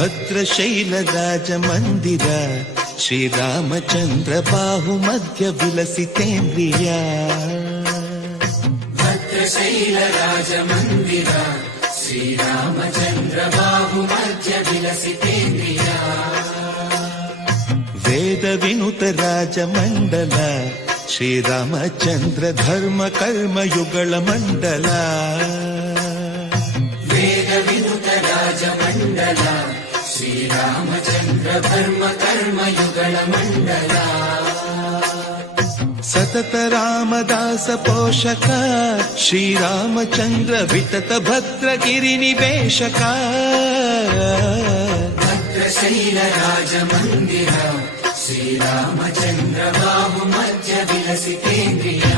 ಭದ್ರಶೈಲರಾಜ ಮಂದಿರ ಶ್ರೀರಾಮಚಂದ್ರ ಬಾಹು ಮಧ್ಯ ವಿಲಸಿತೇಂದ್ರಿಯ ಭದ್ರಶೈಲರಾಜ ಮಂದಿರ ಶ್ರೀರಾಮಚಂದ್ರ ಬಾಹು ಮಧ್ಯ ವಿಲಸಿತೇಂದ್ರಿಯ ವೇದ ವಿನುತ ರಾಜ ಮಂಡಲ ಶ್ರೀರಾಮಚಂದ್ರ ಧರ್ಮ ಕರ್ಮ ಯುಗಳ ಮಂಡಲ ವೇದ ವಿನುತ ರಾಜ ಮಂಡಲ ಶ್ರೀರಾಮಚಂದ್ರ ಧರ್ಮ ಕರ್ಮ ಯುಗಳ ಮಂಡಲ ಸತತ ರಾಮದಾಸ ಪೋಷಕ ಶ್ರೀರಾಮಚಂದ್ರ ವಿತತ ಭದ್ರಗಿರಿ ನಿವೇಶಕ ಭದ್ರಶೈಲ ರಾಜ ಮಂದಿರ ಶ್ರೀರಾಮಚಂದ್ರ ಬಾಹು ಮಧ್ಯ ವಿಲಸಿತೇಂದ್ರಿಯ